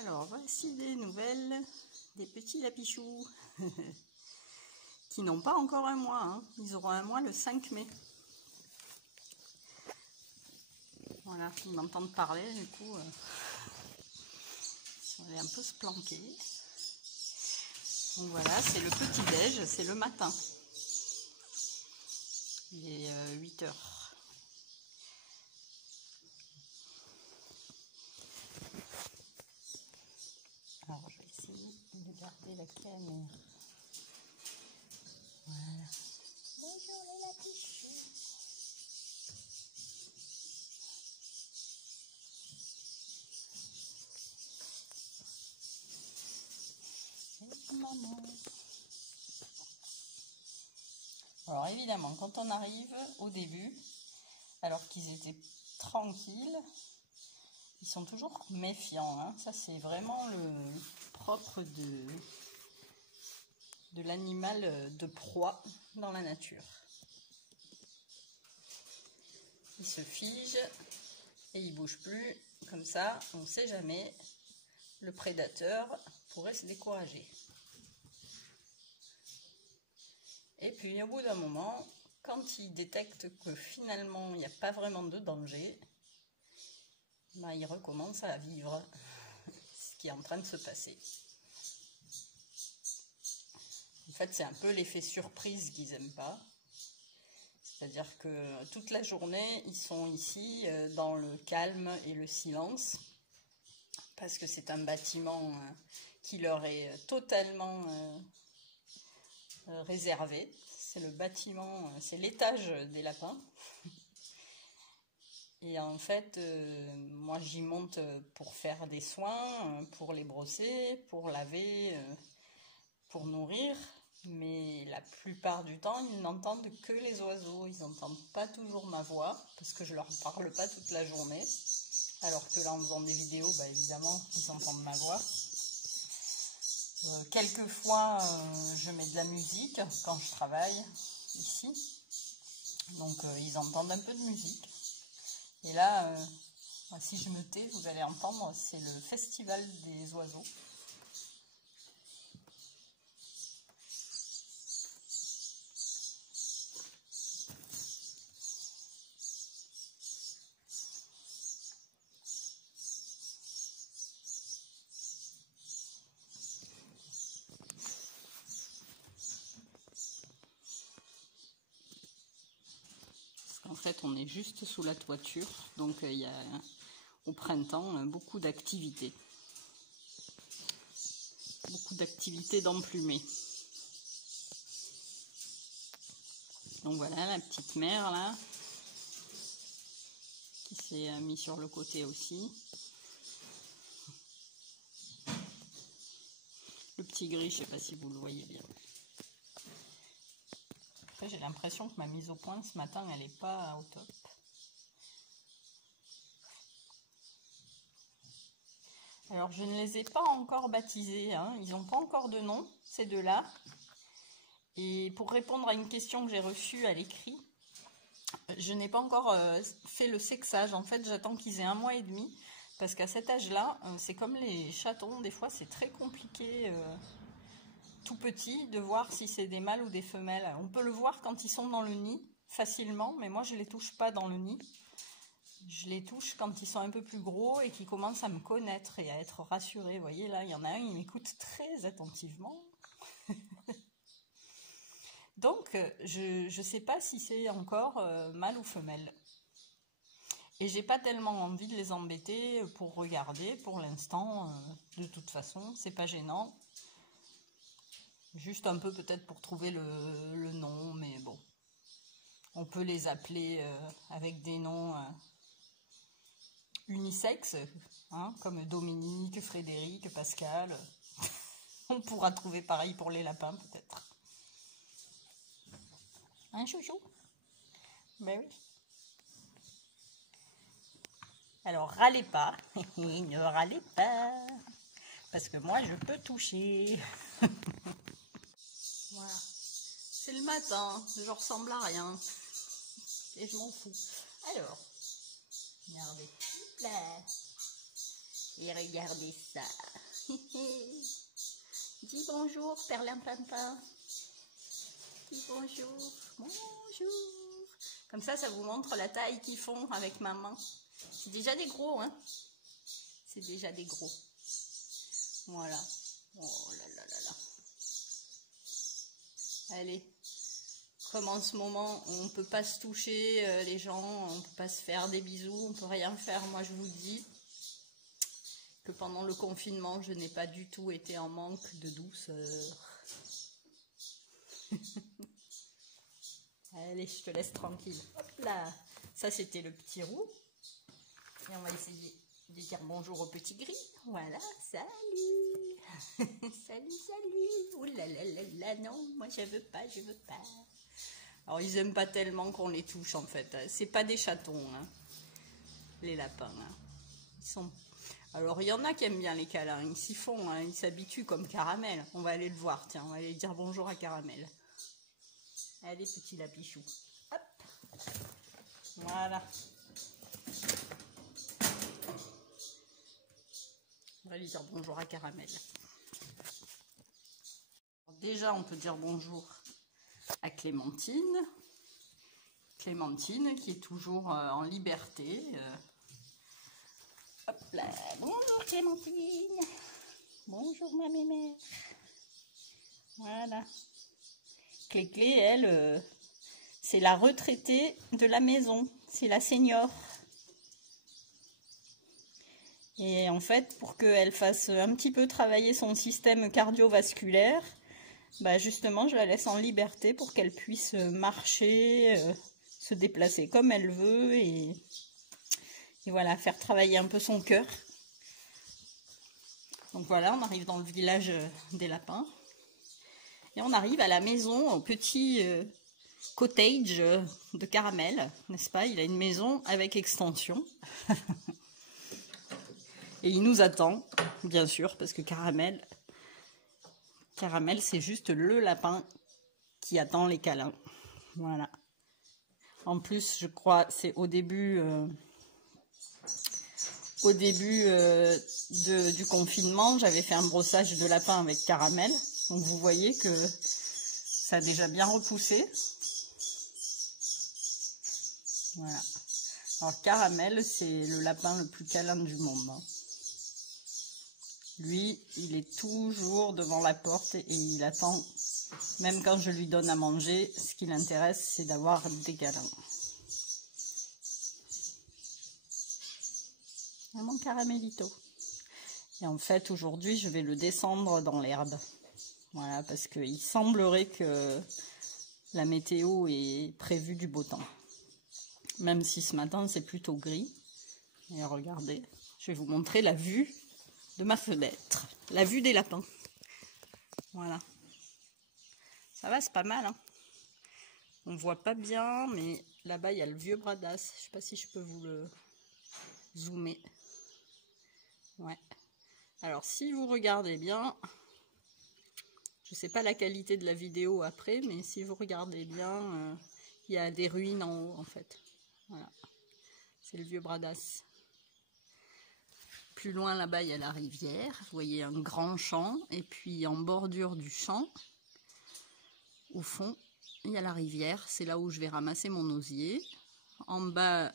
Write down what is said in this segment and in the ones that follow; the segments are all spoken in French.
Alors, voici des nouvelles des petits lapichous qui n'ont pas encore un mois. Hein. Ils auront un mois le 5 mai. Voilà, ils m'entendent parler, du coup, ils vont aller un peu se planquer. Donc voilà, c'est le petit-déj, c'est le matin. Il est 8 h. Alors, je vais essayer de garder la caméra. Voilà. Bonjour les lapichous. C'est maman. Alors évidemment, quand on arrive au début, alors qu'ils étaient tranquilles, ils sont toujours méfiants. Hein. Ça, c'est vraiment le propre de l'animal de proie dans la nature. Il se fige et il ne bouge plus. Comme ça, on ne sait jamais, le prédateur pourrait se décourager. Et puis au bout d'un moment, quand il détecte que finalement il n'y a pas vraiment de danger, bah, il recommence à vivre ce qui est en train de se passer. En fait, c'est un peu l'effet surprise qu'ils n'aiment pas. C'est-à-dire que toute la journée, ils sont ici dans le calme et le silence, parce que c'est un bâtiment qui leur est totalement réservé. C'est le bâtiment, c'est l'étage des lapins. Et en fait, moi j'y monte pour faire des soins, pour les brosser, pour laver, pour nourrir. Mais la plupart du temps, ils n'entendent que les oiseaux. Ils n'entendent pas toujours ma voix, parce que je leur parle pas toute la journée. Alors que là, en faisant des vidéos, bah, évidemment, ils entendent ma voix. Quelquefois, je mets de la musique quand je travaille ici. Donc, ils entendent un peu de musique. Et là, si je me tais, vous allez entendre, c'est le festival des oiseaux. En fait, on est juste sous la toiture, donc il y a au printemps beaucoup d'activités. Beaucoup d'activités d'emplumés. Donc voilà, la petite mère là, qui s'est mise sur le côté aussi. Le petit gris, je ne sais pas si vous le voyez bien. Après, j'ai l'impression que ma mise au point ce matin, elle n'est pas au top. Alors, je ne les ai pas encore baptisés, hein. Ils n'ont pas encore de nom, ces deux-là. Et pour répondre à une question que j'ai reçue à l'écrit, je n'ai pas encore fait le sexage. En fait, j'attends qu'ils aient 1 mois et demi, parce qu'à cet âge-là, c'est comme les chatons, des fois, c'est très compliqué, tout petit, de voir si c'est des mâles ou des femelles. On peut le voir quand ils sont dans le nid, facilement, mais moi, je ne les touche pas dans le nid. Je les touche quand ils sont un peu plus gros et qu'ils commencent à me connaître et à être rassurés. Vous voyez, là, il y en a un, il m'écoute très attentivement. Donc, je ne sais pas si c'est encore mâle ou femelle. Et j'ai pas tellement envie de les embêter pour regarder pour l'instant. De toute façon, c'est pas gênant. Juste un peu peut-être pour trouver le nom, mais bon. On peut les appeler avec des noms unisexes, hein, comme Dominique, Frédéric, Pascal. On pourra trouver pareil pour les lapins peut-être. Un chouchou? Ben oui. Alors râlez pas, ne râlez pas, parce que moi je peux toucher. Voilà, c'est le matin, je ressemble à rien, et je m'en fous. Alors, regardez, là, Et regardez ça. Dis bonjour, Perlimpinpin. Dis bonjour. Bonjour. Comme ça vous montre la taille qu'ils font avec maman. C'est déjà des gros, hein. C'est déjà des gros. Voilà. Oh là là là là. Allez. Comme en ce moment, on ne peut pas se toucher, les gens, on ne peut pas se faire des bisous, on ne peut rien faire. Moi, je vous dis que pendant le confinement, je n'ai pas du tout été en manque de douceur. Allez, je te laisse tranquille. Hop là. Ça, c'était le petit roux. Et on va essayer de dire bonjour au petit gris. Voilà, salut. Salut, salut. Ouh là là là là, non, moi, je veux pas, je veux pas. Alors, ils n'aiment pas tellement qu'on les touche, en fait. C'est pas des chatons, hein, les lapins. Hein. Ils sont... Alors, il y en a qui aiment bien les câlins. Ils s'y font, hein. Ils s'habituent comme Caramel. On va aller le voir, tiens. On va aller dire bonjour à Caramel. Allez, petit lapichou. Hop. Voilà. On va lui dire bonjour à Caramel. Alors, déjà, on peut dire bonjour à Clémentine. Clémentine qui est toujours en liberté. Hop là, bonjour Clémentine. Bonjour ma mémère. Voilà. Clé-Clé, elle, c'est la retraitée de la maison. C'est la senior. Et en fait, pour qu'elle fasse un petit peu travailler son système cardiovasculaire, bah justement, je la laisse en liberté pour qu'elle puisse marcher, se déplacer comme elle veut et voilà, faire travailler un peu son cœur. Donc voilà, on arrive dans le village des lapins. Et on arrive à la maison, au petit cottage de Caramel, n'est-ce pas? Il a une maison avec extension. Et il nous attend, bien sûr, parce que Caramel, c'est juste le lapin qui attend les câlins. Voilà. En plus, je crois, c'est au début du confinement, j'avais fait un brossage de lapin avec Caramel. Donc vous voyez que ça a déjà bien repoussé. Voilà. Alors Caramel, c'est le lapin le plus câlin du monde. Hein. Lui, il est toujours devant la porte et il attend. Même quand je lui donne à manger, ce qui l'intéresse, c'est d'avoir des câlins. Ah, mon Caramelito. Et en fait, aujourd'hui, je vais le descendre dans l'herbe. Voilà, parce qu'il semblerait que la météo est prévue du beau temps. Même si ce matin, c'est plutôt gris. Et regardez, je vais vous montrer la vue de ma fenêtre. La vue des lapins. Voilà. Ça va, c'est pas mal. Hein, on voit pas bien, mais là-bas, il y a le vieux Bradas. Je sais pas si je peux vous le zoomer. Ouais. Alors, si vous regardez bien, je sais pas la qualité de la vidéo après, mais si vous regardez bien, il y a des ruines en haut, en fait. Voilà. C'est le vieux Bradas. Plus loin, là-bas, il y a la rivière. Vous voyez un grand champ. Et puis, en bordure du champ, au fond, il y a la rivière. C'est là où je vais ramasser mon osier. En bas,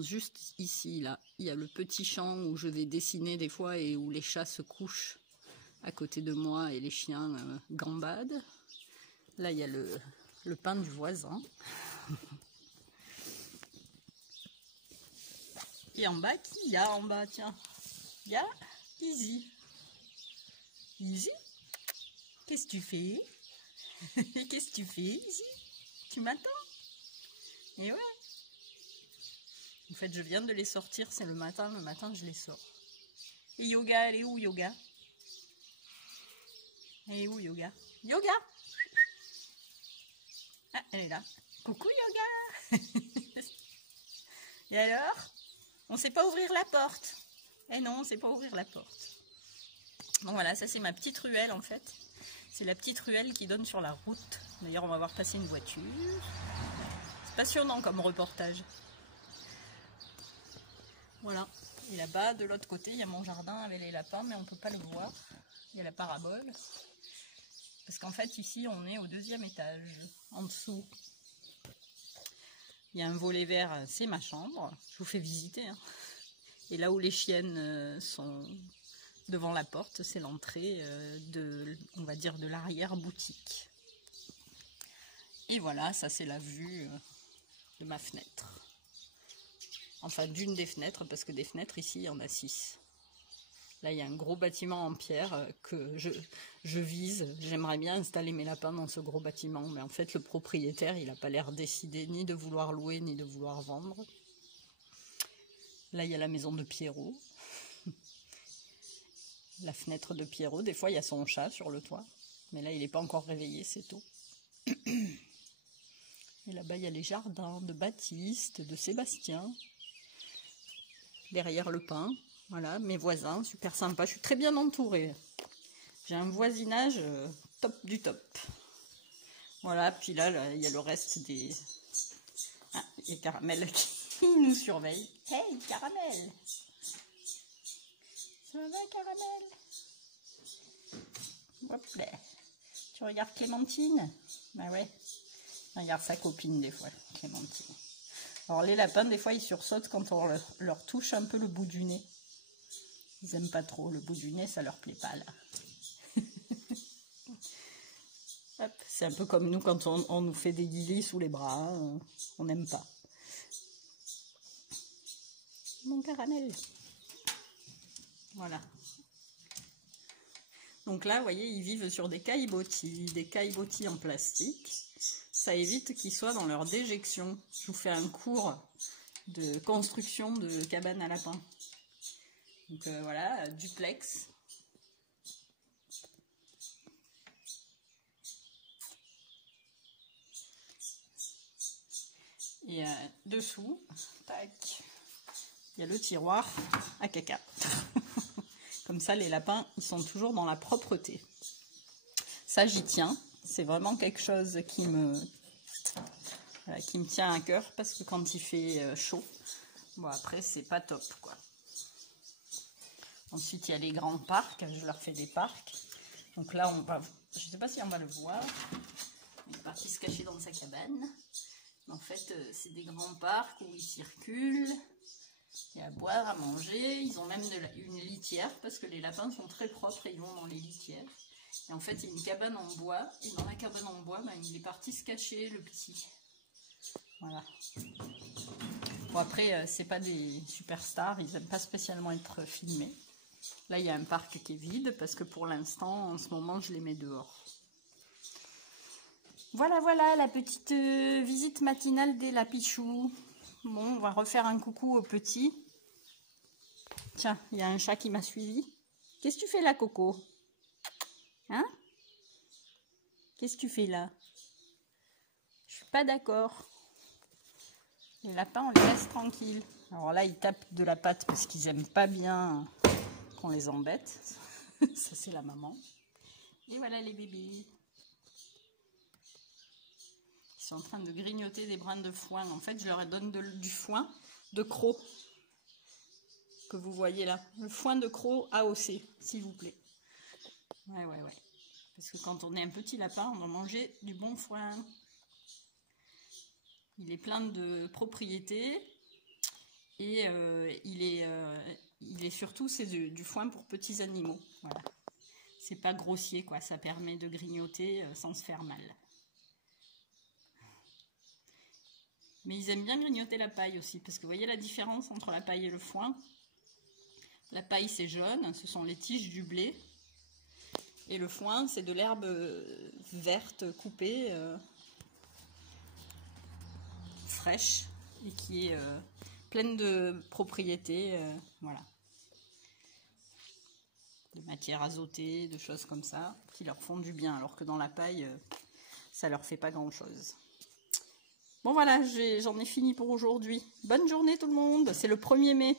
juste ici, là, il y a le petit champ où je vais dessiner des fois et où les chats se couchent à côté de moi et les chiens gambadent. Là, il y a le pain du voisin. Et en bas, qui y a en bas? Tiens, il y a Easy. Easy, qu'est-ce que tu fais? Qu'est-ce que tu fais, Easy? Tu m'attends? Et ouais. En fait, je viens de les sortir, c'est le matin je les sors. Et Yoga, elle est où, Yoga? Elle est où, Yoga? Yoga! Ah, elle est là. Coucou, Yoga! Et alors? On ne sait pas ouvrir la porte. Eh non, on ne sait pas ouvrir la porte. Bon, voilà, ça c'est ma petite ruelle, en fait. C'est la petite ruelle qui donne sur la route. D'ailleurs, on va voir passer une voiture. C'est passionnant comme reportage. Voilà. Et là-bas, de l'autre côté, il y a mon jardin avec les lapins, mais on ne peut pas le voir. Il y a la parabole. Parce qu'en fait, ici, on est au 2e étage, en dessous. Il y a un volet vert, c'est ma chambre. Je vous fais visiter. Hein. Et là où les chiennes sont devant la porte, c'est l'entrée on va dire, de l'arrière-boutique. Et voilà, ça c'est la vue de ma fenêtre. Enfin, d'une des fenêtres, parce que des fenêtres, ici, il y en a 6. Là, il y a un gros bâtiment en pierre que je vise. J'aimerais bien installer mes lapins dans ce gros bâtiment. Mais en fait, le propriétaire, il n'a pas l'air décidé ni de vouloir louer, ni de vouloir vendre. Là, il y a la maison de Pierrot. La fenêtre de Pierrot. Des fois, il y a son chat sur le toit. Mais là, il n'est pas encore réveillé, c'est tôt. Et là-bas, il y a les jardins de Baptiste, de Sébastien. Derrière le pin. Voilà, mes voisins, super sympa. Je suis très bien entourée. J'ai un voisinage top du top. Voilà, puis là, il y a le reste des... Ah, il y a Caramel qui nous surveille. Hey, Caramel! Ça va, Caramel? Hop là. Tu regardes Clémentine? Bah ouais. Je regarde sa copine des fois, Clémentine. Alors les lapins, des fois, ils sursautent quand on leur touche un peu le bout du nez. Ils aiment pas trop le bout du nez, ça leur plaît pas là. C'est un peu comme nous quand on nous fait des guilis sous les bras, on n'aime pas. Mon Caramel. Voilà. Donc là, vous voyez, ils vivent sur des caillebotis en plastique. Ça évite qu'ils soient dans leur déjection. Je vous fais un cours de construction de cabane à lapins. Donc voilà, duplex. Et dessous, tac, il y a le tiroir à caca. Comme ça, les lapins, ils sont toujours dans la propreté. Ça, j'y tiens. C'est vraiment quelque chose qui me tient à cœur parce que quand il fait chaud, bon après, c'est pas top, quoi. Ensuite, il y a les grands parcs. Je leur fais des parcs. Donc là, on va... Je ne sais pas si on va le voir. Il est parti se cacher dans sa cabane. En fait, c'est des grands parcs où ils circulent. Il y a à boire, à manger. Ils ont même une litière parce que les lapins sont très propres et ils vont dans les litières. Et en fait, il y a une cabane en bois. Et dans la cabane en bois, ben, il est parti se cacher, le petit. Voilà. Bon, après, c'est pas des superstars. Ils n'aiment pas spécialement être filmés. Là, il y a un parc qui est vide parce que pour l'instant, en ce moment, je les mets dehors. Voilà, voilà, la petite visite matinale des lapichous. Bon, on va refaire un coucou au petit. Tiens, il y a un chat qui m'a suivi. Qu'est-ce que tu fais là, Coco? Hein? Qu'est-ce que tu fais là? Je suis pas d'accord. Les lapins, on les laisse tranquilles. Alors là, ils tapent de la patte parce qu'ils aiment pas bien qu'on les embête. Ça, c'est la maman. Et voilà les bébés. Ils sont en train de grignoter des brins de foin. En fait, je leur donne du foin de croc. Que vous voyez là. Le foin de croc AOC, s'il vous plaît. Ouais. Parce que quand on est un petit lapin, on va manger du bon foin. Il est plein de propriétés. Et il est surtout, c'est du foin pour petits animaux. Voilà. C'est pas grossier, quoi. Ça permet de grignoter sans se faire mal. Mais ils aiment bien grignoter la paille aussi, parce que vous voyez la différence entre la paille et le foin. La paille, c'est jaune, ce sont les tiges du blé. Et le foin, c'est de l'herbe verte coupée, fraîche, et qui est pleine de propriétés, voilà. De matières azotées, de choses comme ça, qui leur font du bien, alors que dans la paille, ça leur fait pas grand-chose. Bon voilà, j'en ai fini pour aujourd'hui. Bonne journée tout le monde, c'est le 1er mai.